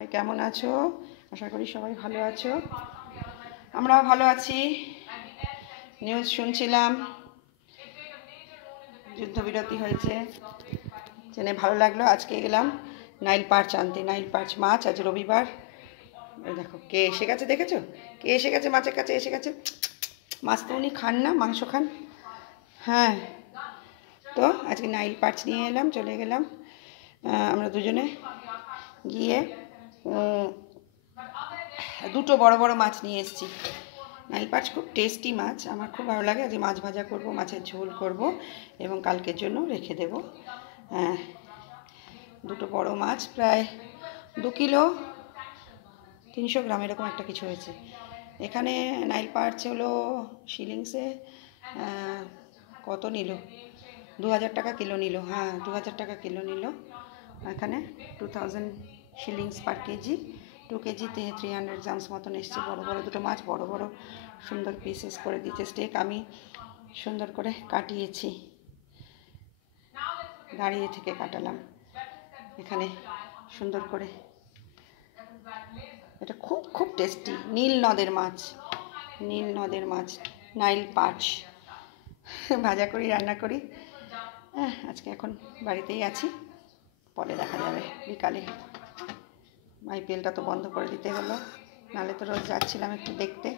কেমন আছো? আশা করি সবাই ভালো আছো। আমরাও ভালো আছি। নিউজ শুনছিলাম, যুদ্ধবিরতি হয়েছে, জেনে ভালো লাগলো। আজকে গেলাম নাইল পার্চ আনতে, নাইল পার্চ মাছ। আজ রবিবার। দেখো কে এসে গেছে, দেখেছো? কে এসে গেছে, মাছের কাছে এসে গেছে। মাছ তো উনি খান না, মাংস খান। হ্যাঁ, তো আজকে নাইল পার্চ নিয়ে এলাম, চলে গেলাম আমরা দুজনে গিয়ে দুটো বড় বড় মাছ নিয়ে এসেছি। নাইল পার্চ খুব টেস্টি মাছ, আমার খুব ভালো লাগে। আজকে মাছ ভাজা করব, মাছের ঝোল করব এবং কালকের জন্য রেখে দেব। দুটো বড় মাছ, প্রায় 2 কিলো 300 গ্রাম এরকম একটা কিছু হয়েছে। এখানে নাইল পার্চ হলো শিলিংসে কত নিল, 2000 টাকা কিলো নিল। হ্যাঁ, 2000 টাকা কিলো নিল। এখানে 2000 শিলিংস পার কেজি। 2 কেজিতে 300 গ্রামস মতন এসছে। বড় বড় দুটো মাছ, বড় বড় সুন্দর পিসেস করে দিয়েছে। স্টেক আমি সুন্দর করে কাটিয়েছি, দাঁড়িয়ে থেকে কাটালাম এখানে সুন্দর করে। এটা খুব খুব টেস্টি, নীল নদের মাছ, নীল নদের মাছ, নাইল পার্চ। ভাজা করি, রান্না করি। আজকে এখন বাড়িতেই আছি, পরে দেখা যাবে বিকালে। আইপিএলটা তো বন্ধ করে দিতে হলো, নাহলে তো রোজ যাচ্ছিলাম একটু দেখতে।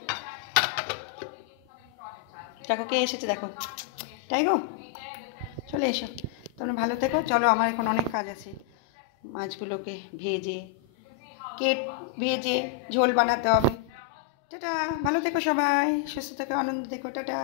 দেখো কে এসেছে, দেখো। তাই গো, চলে এসো। তোমরা ভালো থেকো। চলো, আমার এখন অনেক কাজ আছে। মাছগুলোকে ভেজে ঝোল বানাতে হবে। টাটা, ভালো থেকো সবাই, সুস্থ থেকো, আনন্দ থেকো। টাটা।